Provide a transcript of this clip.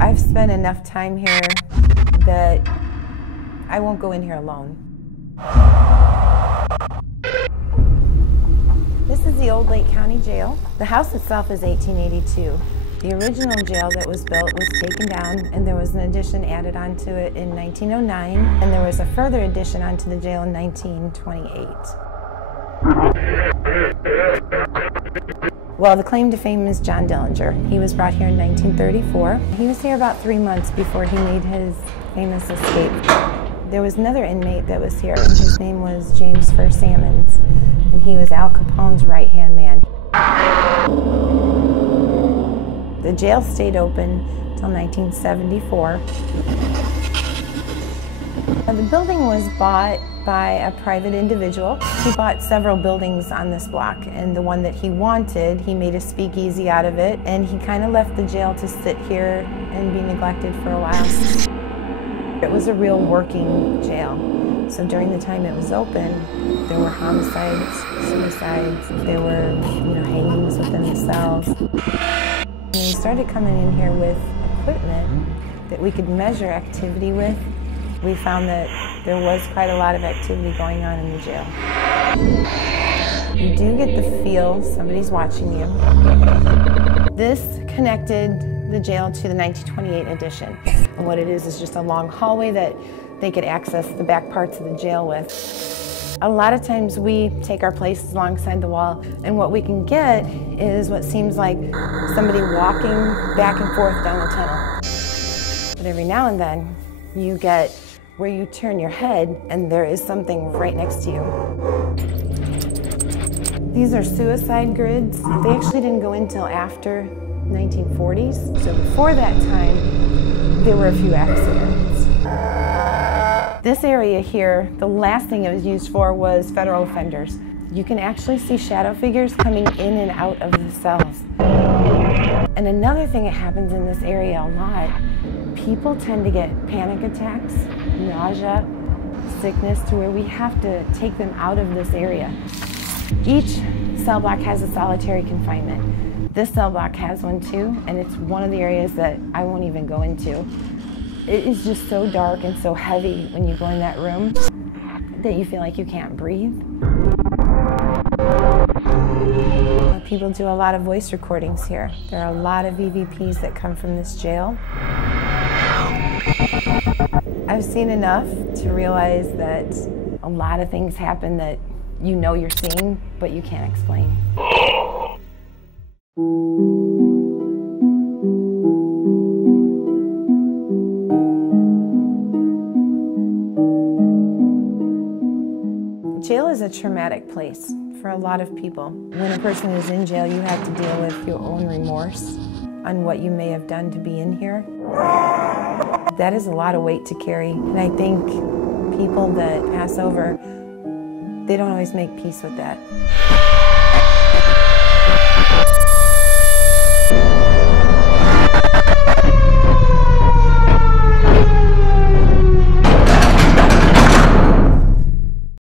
I've spent enough time here that I won't go in here alone. This is the old Lake County Jail. The house itself is 1882. The original jail that was built was taken down, and there was an addition added onto it in 1909, and there was a further addition onto the jail in 1928. Well, the claim to fame is John Dillinger. He was brought here in 1934. He was here about 3 months before he made his famous escape. There was another inmate that was here, and his name was James Fur Sammons, and he was Al Capone's right-hand man. The jail stayed open until 1974. The building was bought by a private individual. He bought several buildings on this block, and the one that he wanted, he made a speakeasy out of it, and he kind of left the jail to sit here and be neglected for a while. It was a real working jail. So during the time it was open, there were homicides, suicides, there were hangings within the cells. And we started coming in here with equipment that we could measure activity with. We found that there was quite a lot of activity going on in the jail. You do get the feel somebody's watching you. This connected the jail to the 1928 addition. And what it is just a long hallway that they could access the back parts of the jail with. A lot of times we take our places alongside the wall, and what we can get is what seems like somebody walking back and forth down the tunnel. But every now and then, you get where you turn your head and there is something right next to you. These are suicide grids. They actually didn't go in until after 1940s. So before that time, there were a few accidents. This area here, the last thing it was used for was federal offenders. You can actually see shadow figures coming in and out of the cells. And another thing that happens in this area a lot, people tend to get panic attacks, nausea, sickness, to where we have to take them out of this area. Each cell block has a solitary confinement. This cell block has one too, and it's one of the areas that I won't even go into. It is just so dark and so heavy when you go in that room that you feel like you can't breathe. People do a lot of voice recordings here. There are a lot of EVPs that come from this jail. I've seen enough to realize that a lot of things happen that you know you're seeing, but you can't explain. Jail is a traumatic place for a lot of people. When a person is in jail, you have to deal with your own remorse on what you may have done to be in here. That is a lot of weight to carry, and I think people that pass over, they don't always make peace with that.